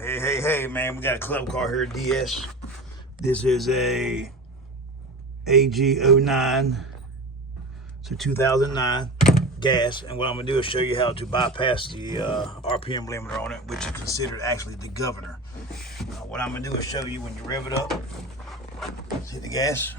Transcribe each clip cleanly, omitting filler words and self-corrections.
Hey, man, we got a club car here, DS. This is a AG09, it's a 2009 gas, and what I'm gonna do is show you how to bypass the RPM limiter on it, which is considered actually the governor. What I'm gonna do is show you when you rev it up, hit the gas.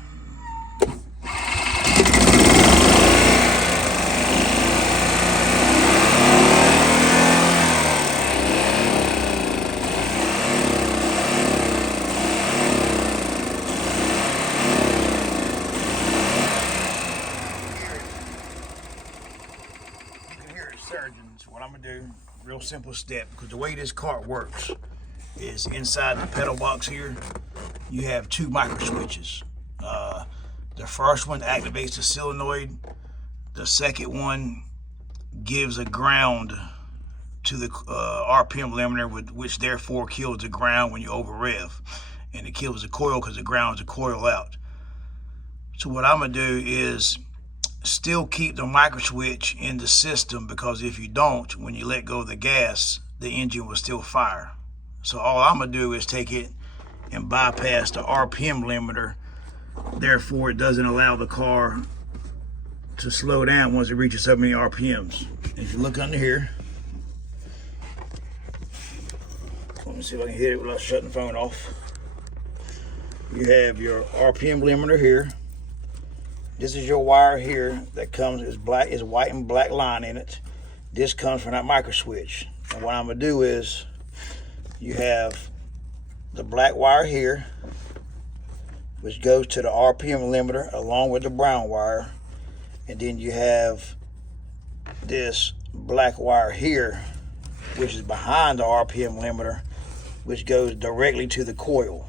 Surgeon. So what I'm gonna do, real simple step, because the way this cart works is inside the pedal box here, you have two micro switches. The first one activates the solenoid. The second one gives a ground to the RPM limiter, which therefore kills the ground when you over rev, and it kills the coil because it grounds the coil out. So what I'm gonna do is still keep the micro switch in the system, because if you don't, when you let go of the gas, the engine will still fire. So all I'm gonna do is take it and bypass the RPM limiter, therefore it doesn't allow the car to slow down once it reaches so many RPMs. If you look under here, let me see if I can hit it without shutting the phone off. You have your RPM limiter here. This is your wire here that comes, is white and black line in it. This comes from that micro switch. And what I'm gonna do is, you have the black wire here, which goes to the RPM limiter along with the brown wire. And then you have this black wire here, which is behind the RPM limiter, which goes directly to the coil.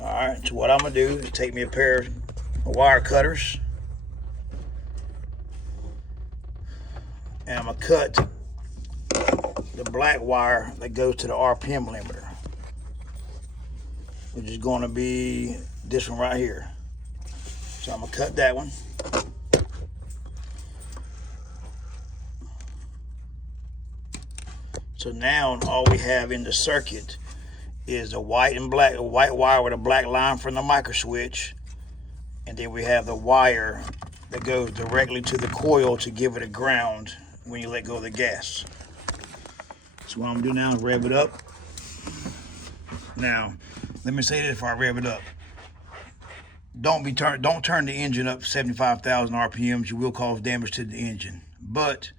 All right, so what I'm gonna do is take me a pair of wire cutters, and I'm gonna cut the black wire that goes to the RPM limiter, which is going to be this one right here. So I'm gonna cut that one. So now all we have in the circuit is the white wire with a black line from the micro switch. And then we have the wire that goes directly to the coil to give it a ground when you let go of the gas. So what I'm gonna do now is rev it up. Now, let me say this before I rev it up. Don't turn the engine up 75,000 RPMs. You will cause damage to the engine. But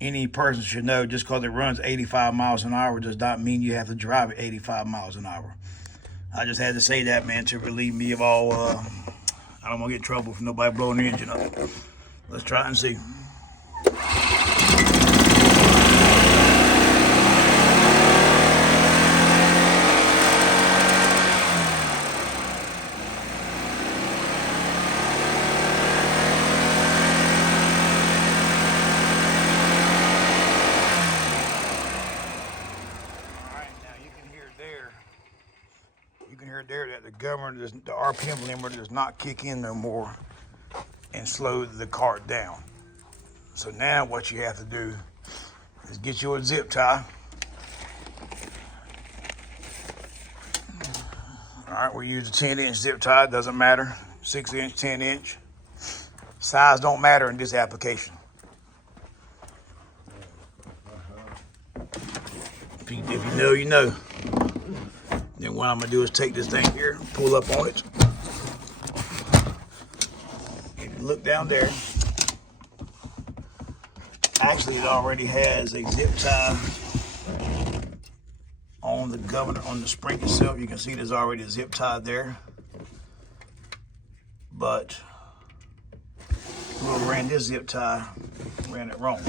any person should know, just because it runs 85 miles an hour does not mean you have to drive it 85 miles an hour. I just had to say that, man, to relieve me of all, I don't want to get in trouble for nobody blowing the engine up. Let's try and see. You can hear there that the governor, the RPM limiter does not kick in no more and slow the cart down. So now what you have to do is get your zip tie. All right, we use a 10-inch zip tie, it doesn't matter. 6-inch, 10-inch. Size don't matter in this application. If you know, you know. Then what I'm gonna do is take this thing here, pull up on it. If you look down there, actually it already has a zip tie on the governor, on the spring itself. You can see there's already a zip tie there. But whoever ran this zip tie ran it wrong.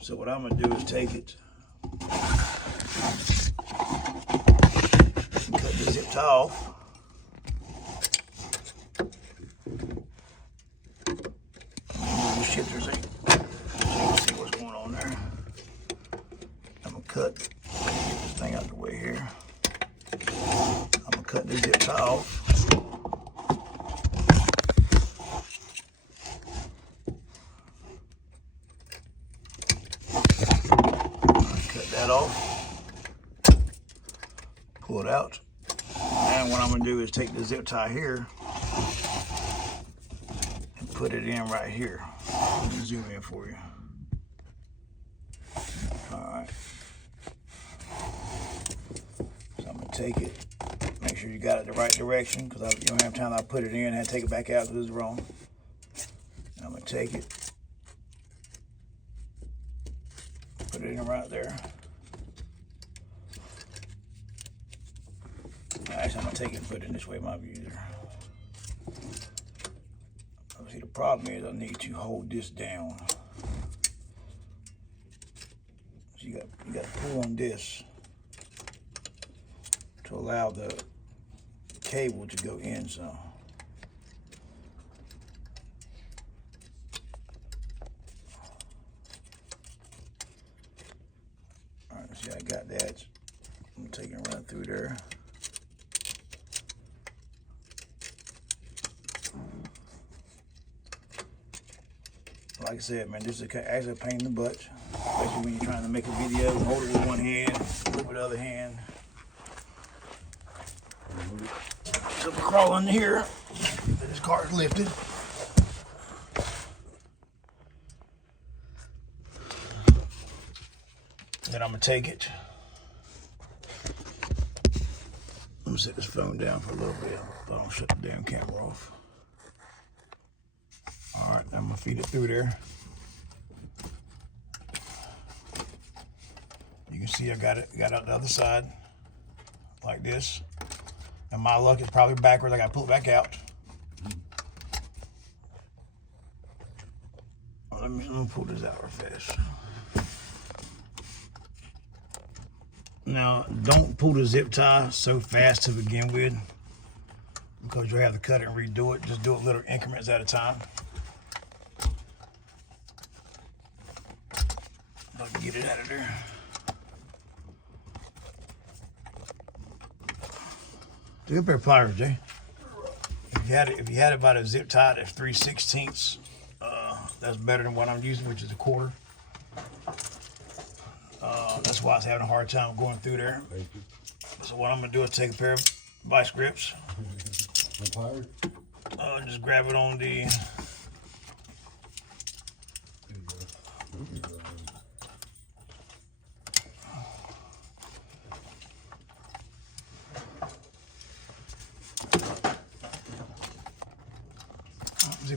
So what I'm gonna do is take it, cut the zip tie off. Move the shifters in so you can see what's going on there. I'm gonna cut, get this thing out of the way here. I'm gonna cut the zip tie off. off. Pull it out. And what I'm gonna do is take the zip tie here and put it in right here. Let me zoom in for you. All right. So I'm gonna take it. Make sure you got it the right direction, because you don't have time. I put it in and take it back out because it's wrong. I'm gonna take it, put it in right there. Actually, I'm gonna take it and put it in this way. My view there. See, the problem is I need to hold this down. So you got to pull on this to allow the cable to go in some. All right, see, I got that. I'm taking it right through there. Like I said, man, this is actually a pain in the butt, especially when you're trying to make a video, hold it with one hand, flip with the other hand. So we crawl in here, this car is lifted. Then I'm gonna take it. I'm gonna set this phone down for a little bit so I don't shut the damn camera off. All right, I'm gonna feed it through there. You can see I got out the other side like this. And my luck is probably backwards. I gotta pull it back out. Let me pull this out real fast. Now, don't pull the zip tie so fast to begin with, because you'll have to cut it and redo it. Just do it little increments at a time. If I can get it out of there. Do a pair of pliers, Jay. If you had it by the zip tie at 3/16, that's better than what I'm using, which is a quarter. That's why I was having a hard time going through there. Thank you. So what I'm gonna do is take a pair of vice grips. The pliers? Just grab it on the.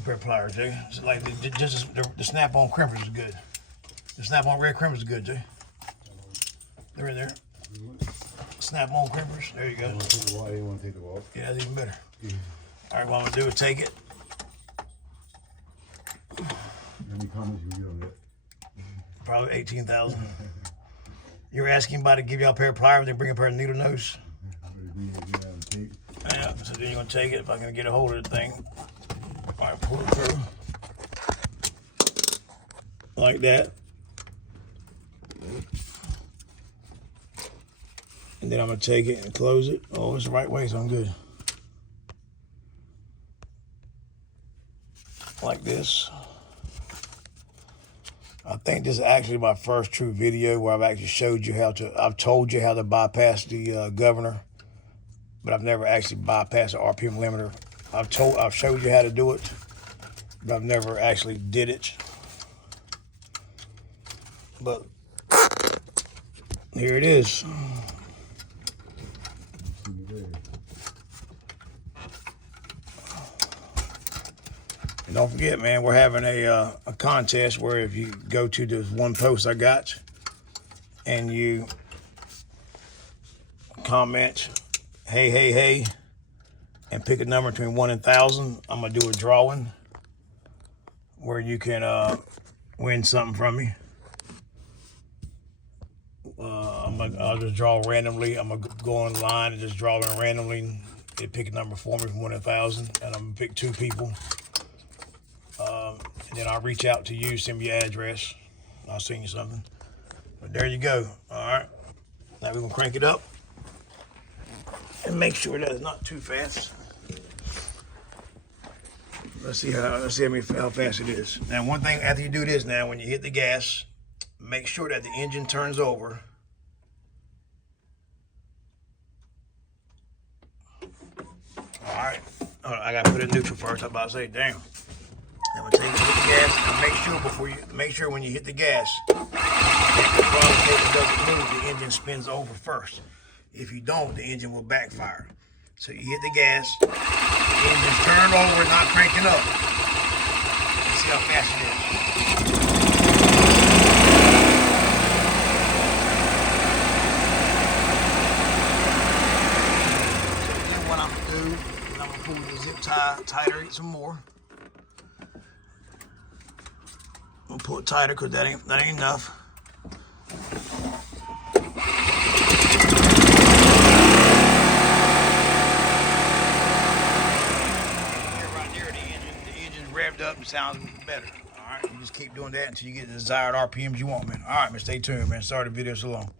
Pair of pliers, Jay. It's like the snap-on crimpers is good. The snap-on red crimpers is good, Jay. They're in there. Snap-on crimpers. There you go. You want to take the wall? You want to take the wall? Yeah, that's even better. Yeah. All right, what I'm gonna do is take it. How many comments you get on that? Probably 18,000. You're asking anybody to give y'all a pair of pliers, they bring a pair of needle nose. Yeah. So then you're gonna take it. If I can get a hold of the thing. All right, pull it through like that, and then I'm gonna take it and close it. Oh, it's the right way, so I'm good. Like this. I think this is actually my first true video where I've actually showed you I've told you how to bypass the governor, but I've never actually bypassed the RPM limiter. I've showed you how to do it, but I've never actually did it. But here it is. And don't forget, man, we're having a contest where if you go to this one post I got and you comment, hey, hey, hey, and pick a number between 1 and 1,000, I'm gonna do a drawing where you can win something from me. I'll just draw randomly. I'm gonna go online and just draw in randomly. They pick a number for me from 1 to 1,000, and I'm gonna pick 2 people. And then I'll reach out to you, send me your address. I'll send you something. But there you go. All right. Now we're gonna crank it up and make sure that it's not too fast. Let's see how fast it is. Now, one thing after you do this, now when you hit the gas, make sure that the engine turns over Alright, I gotta put it in neutral first. I'm about to say, damn. I'm gonna take the gas and make sure when you hit the gas, if the throttle cable doesn't move, the engine spins over first. If you don't, the engine will backfire. So you hit the gas, the engine's turned over, not cranking up. Let's see how fast it is. So then what I'm gonna do is I'm gonna pull the zip tie tighter some more. I'm gonna pull it tighter because that ain't enough. Right there, the engine's revved up and sounds better. All right, you just keep doing that until you get the desired RPMs you want, man. All right, man, stay tuned, man. Sorry the video's so long.